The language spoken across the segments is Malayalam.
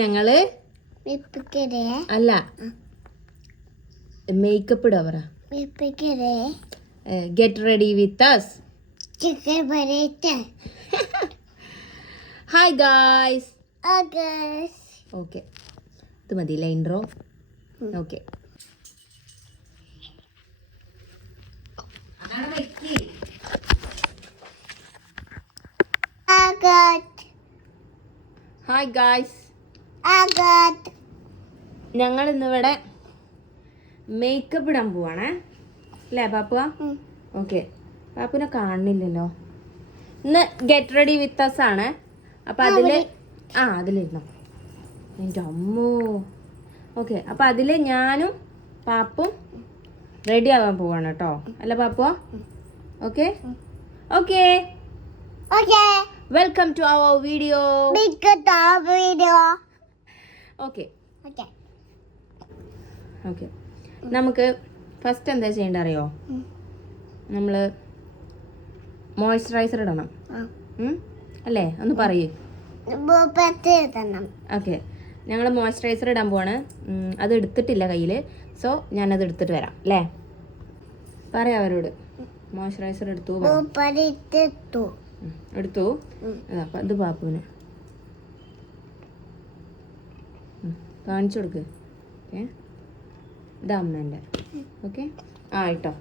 ഞങ്ങള് അല്ല മേക്കപ്പ് ഇടാ പറ. Get ready with us. Hi guys. Okay, ഇത് മതിയില്ല ഇൻട്രോ. Okay, hi guys. ഞങ്ങൾ ഇന്നിവിടെ മേക്കപ്പ് ഇടാൻ പോവാണേ, അല്ലേ പാപ്പുവ? ഓക്കെ, പാപ്പുവിനെ കാണുന്നില്ലല്ലോ. ഇന്ന് ഗെറ്റ് റെഡി വിത്ത് us ആണ്. അപ്പം അതിലിരുന്നോ എൻ്റെ അമ്മോ. ഓക്കെ, അപ്പം അതിൽ ഞാനും പാപ്പും റെഡി ആവാൻ പോവാണ് കേട്ടോ, അല്ല പാപ്പുവ? Okay okay, welcome to our video. Okay okay, നമുക്ക് ഫസ്റ്റ് എന്താ ചെയ്യേണ്ട അറിയോ? നമ്മൾ മോയ്സ്ചറൈസർ ഇടണം അല്ലേ? ഒന്ന് പറയൂ. ഓക്കെ, ഞങ്ങൾ മോയ്സ്ചറൈസർ ഇടാൻ പോവാണ്. അത് എടുത്തിട്ടില്ല കയ്യിൽ, സോ ഞാനത് എടുത്തിട്ട് വരാം അല്ലേ? പറയാം അവരോട്. മോയ്സ്ചറൈസർ എടുത്തു. അപ്പം ഇത് പാപ്പുവിന് കാണിച്ചു കൊടുക്ക്. ഓക്കെ, ഇത് അമ്മേൻ്റെ. ഓക്കെ, ഇട്ടോ.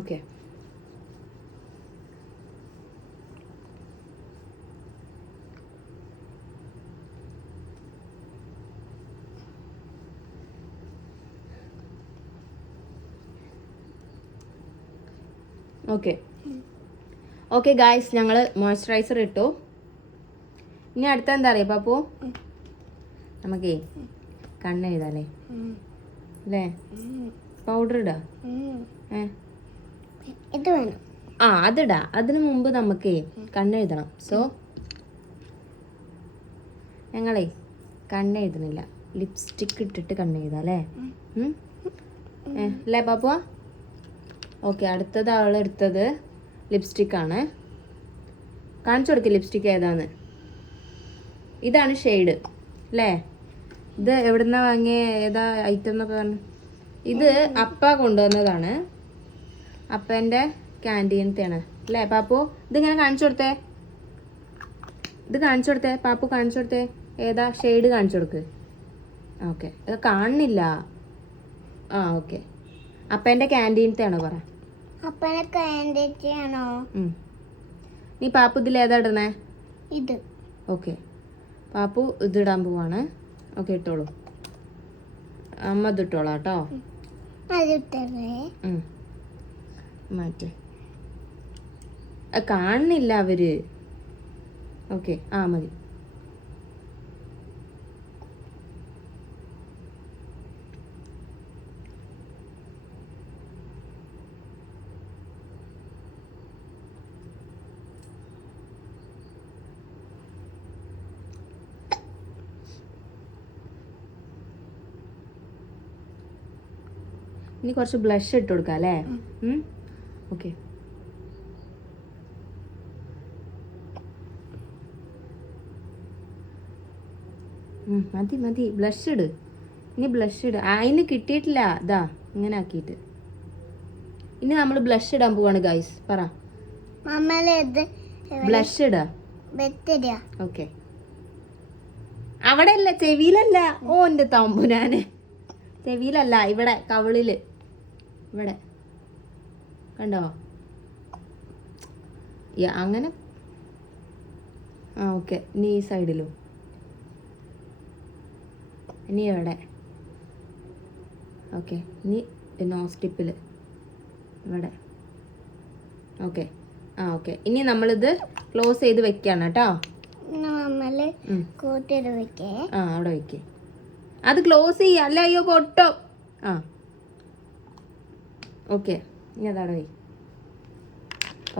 ഓക്കെ, ഓക്കെ ഓക്കെ ഗായ്സ്, ഞങ്ങൾ മോയ്സ്ചറൈസർ ഇട്ടു. ഇനി അടുത്ത എന്താ അറിയാം പാപ്പു? നമുക്കേ കണ്ണെഴുതാല്ലേ അല്ലേ? പൗഡർ ഇടാ. അതിടാ. അതിനു മുമ്പ് നമുക്കേ കണ്ണെഴുതണം. സോ ഞങ്ങളേ കണ്ണെഴുതുന്നില്ല, ലിപ്സ്റ്റിക്ക് ഇട്ടിട്ട് കണ്ണെഴുതാം അല്ലേ? അല്ലേ പാപ്പുവ? ഓക്കെ, അടുത്തത് അവളെടുത്തത് ലിപ്സ്റ്റിക്കാണ്. കാണിച്ചു കൊടുക്കുക ലിപ്സ്റ്റിക്ക് ഏതാന്ന്. ഇതാണ് ഷെയ്ഡ് അല്ലേ? ഇത് എവിടുന്നാ വാങ്ങിയ, ഏതാ ഐറ്റം എന്നൊക്കെ പറഞ്ഞു. ഇത് അപ്പ കൊണ്ടുവന്നതാണ്, അപ്പൻ്റെ ക്യാൻറ്റീനത്തെയാണ് അല്ലേ പാപ്പു? ഇതിങ്ങനെ കാണിച്ചു കൊടുത്തേ. ഇത് കാണിച്ചു കൊടുത്തേ പാപ്പു, കാണിച്ചു കൊടുത്തേ. ഏതാ ഷെയ്ഡ് കാണിച്ചു കൊടുക്ക്. ഓക്കെ, ഇത് കാണുന്നില്ല. ഓക്കെ, അപ്പൻ്റെ ക്യാൻറ്റീനത്തെയാണോ പറ? നീ പാപ്പു ഇതിൽ ഏതാ ഇടണേ? ഇത്. ഓക്കെ, പാപ്പു ഇതിടാൻ പോവാണ്. ഓക്കെ, ഇട്ടോളൂ. അമ്മ ഇതിട്ടോളാം കേട്ടോ. മാറ്റി കാണുന്നില്ല അവര്. ഓക്കെ, മതി. ഇനി കുറച്ച് ബ്ലഷ് ഇട്ട് കൊടുക്കാം അല്ലേ? ഓക്കെ, മതി മതി. ബ്ലഷ് ഇട്. ഇനി ബ്ലഷ് ഇട്. അതിന് കിട്ടിയിട്ടില്ല. ഇതാ ഇങ്ങനെ ആക്കിയിട്ട് ഇനി നമ്മൾ ബ്ലഷ് ഇടാൻ പോവാണ് ഗൈസ്. പറ. ബ്ലഷ് ഇടാ. ഓക്കെ, അവിടെ അല്ല, ചെവിയിലല്ല. എൻ്റെ തമ്പുരാന്, ചെവിയിലല്ല, ഇവിടെ കവിളില്. ഇവിടെ കണ്ടോ? അങ്ങനെ. ഓക്കെ, ഇനി ഈ സൈഡിലും. ഇനി എവിടെ? ഓക്കെ, ഇനി നോസ് ടിപ്പിൽ ഇവിടെ. Okay, okay. ഇനി നമ്മളിത് ക്ലോസ് ചെയ്ത് വെക്കാണ് കേട്ടോ. അവിടെ വെക്കേ. അത് ക്ലോസ് ചെയ്യാം അല്ലേ? അയ്യോ പൊട്ടോ. ഓക്കെ, ഇനി അതവിടെ വയ്ക്കും.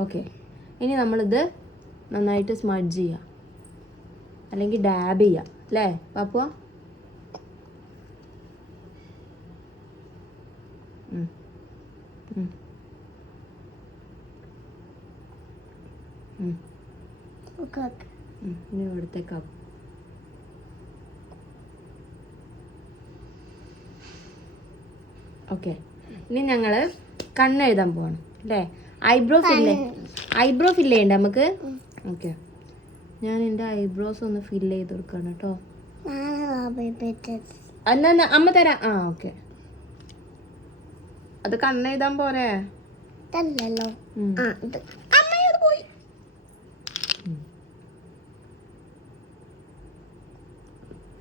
ഓക്കെ, ഇനി നമ്മളിത് നന്നായിട്ട് സ്മഡ്ജ് ചെയ്യാം, അല്ലെങ്കിൽ ഡാബ് ചെയ്യാം അല്ലേ പാപ്പുവ? ഇനി ഇവിടുത്തെ കപ്പ്. ഓക്കെ, ഇനി ഞങ്ങള് കണ്ണെഴുതാൻ പോവാണ് അല്ലേ? ഐബ്രോ ഫില്ല് ചെയ്യണ്ട നമുക്ക്? ഓക്കെ, ഞാൻ എൻ്റെ ഐബ്രോസ് ഒന്ന് ഫില്ല് ചെയ്ത് കൊടുക്കണം കേട്ടോ. എന്നാ അമ്മ തരാം. ആ ഓക്കെ, അത് കണ്ണെഴുതാൻ പോരെ?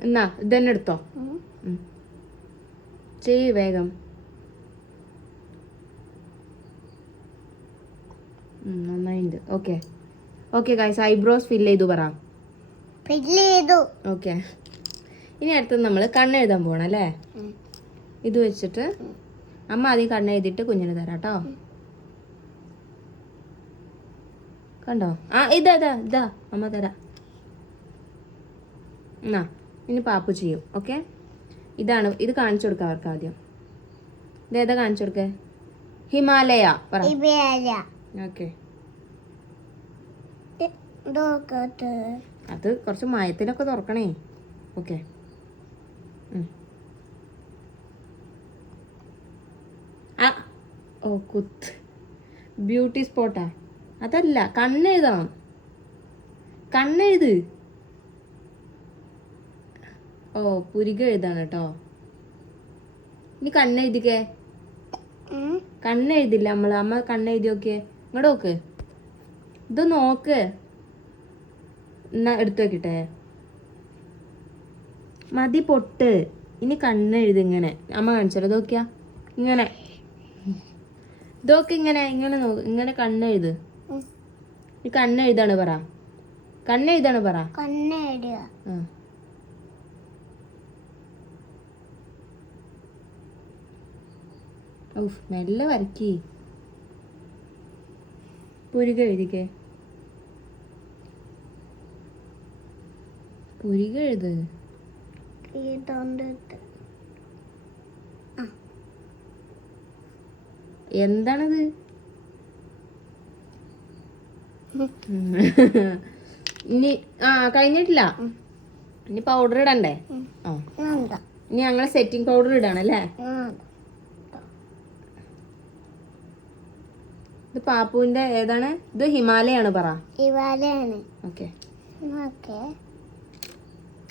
എന്നാ ഇതന്നെ എടുത്തോ. ചെയ്യ് വേഗം. നന്നായിണ്ട്. Okay okay guys, eyebrows fill ചെയ്തു പറ. ഓക്കെ, ഇനി അടുത്തത് നമ്മൾ കണ്ണെഴുതാൻ പോകണം അല്ലേ? ഇത് വെച്ചിട്ട് അമ്മ ആദ്യം കണ്ണെഴുതിയിട്ട് കുഞ്ഞിന് തരാം കേട്ടോ. കണ്ടോ? ആ ഇതാ ഇതാ ഇതാ അമ്മ തരാം. എന്നാ ഇനി പാപ്പു ചെയ്യും. ഓക്കെ, ഇതാണ്, ഇത് കാണിച്ചു കൊടുക്കാം അവർക്ക് ആദ്യം. ഇതേതാ കാണിച്ചു കൊടുക്കേ? ഹിമാലയ പറ. ഓക്കെ, അത് കുറച്ച് മയത്തിലൊക്കെ തുറക്കണേ. ഓക്കെ, ആ ഓ കുത്ത് ബ്യൂട്ടി സ്പോട്ടാ. അതല്ല, കണ്ണെഴുതണം. കണ്ണെഴുത്. ഓ പുരിക എഴുതാണ് കേട്ടോ. ഇനി കണ്ണെഴുതിക്കേ. കണ്ണെഴുതില്ല നമ്മള്. അമ്മ കണ്ണെഴുതി നോക്കിയേ. ഇങ്ങോട്ട് നോക്ക്, ഇത് നോക്ക്. എന്നാ എടുത്തു വെക്കട്ടെ. മതി പൊട്ട്. ഇനി കണ്ണെഴുതി ഇങ്ങനെ. അമ്മ കാണിച്ചല്ലോ, നോക്കിയാ ഇങ്ങനെ. ഇതൊക്കെ ഇങ്ങനെ ഇങ്ങനെ നോക്ക്. ഇങ്ങനെ കണ്ണെഴുത്. ഈ കണ്ണെഴുതാണ് പറ. കണ്ണെഴുതാണ് പറ. ഊഫ്, മെല്ലെ വരക്കി. പുരിക എഴുതിക്കേ. പുരിക എഴുത്. എന്താണത്? ഇനി കഴിഞ്ഞിട്ടില്ല. ഇനി പൗഡർ ഇടണ്ടേ? ആ, ഇനി ഞങ്ങള് സെറ്റിംഗ് പൗഡർ ഇടാണല്ലേ? ഇത് പാപ്പുവിന്റെ ഏതാണ്? ഇത് ഹിമാലയാണ് പറ. ഓക്കെ,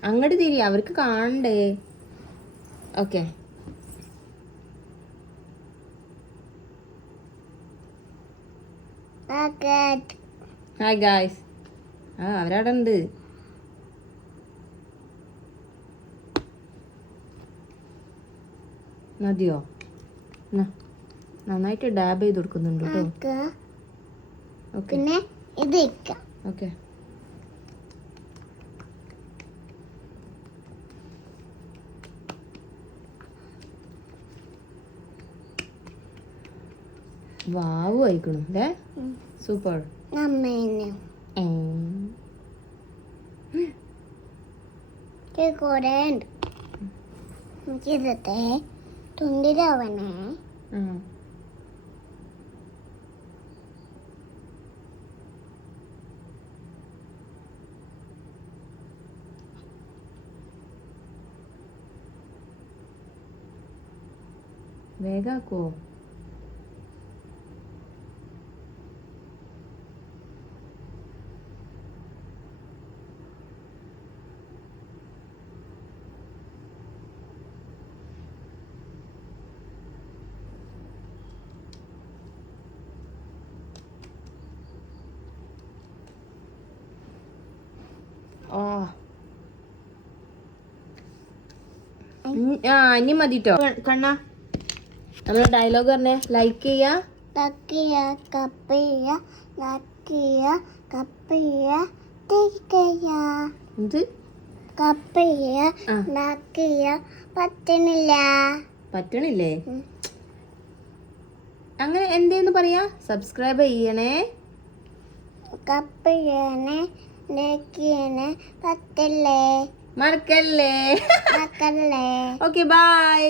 അങ്ങോട്ട് തിരി, അവർക്ക് കാണണ്ടേ. Okay, hi guys. അവരവിടെ ഉണ്ട്. മതിയോ? നന്നായിട്ട് ഡാബ് ചെയ്ത് കൊടുക്കുന്നുണ്ട് കേട്ടോ. പിന്നെ ഇത് ഓക്കെ, വാവ് ആയിക്കണു അല്ലേ? സൂപ്പർ. കൊറേ ഉണ്ട്. എനിക്കിതത്തെ തുണ്ടിലാവണേ. വേഗാക്കോ. ഇനി മതിട്ടോ. കണ്ണാ, നമ്മളെ ഡയലോഗ് പറഞ്ഞേ. ലൈക്ക് ചെയ്യാ, പറ്റണില്ലേ? അങ്ങനെ എന്തേന്ന് പറയാ? സബ്സ്ക്രൈബ് ചെയ്യണേ, മറക്കല്ലേ. Okay bye.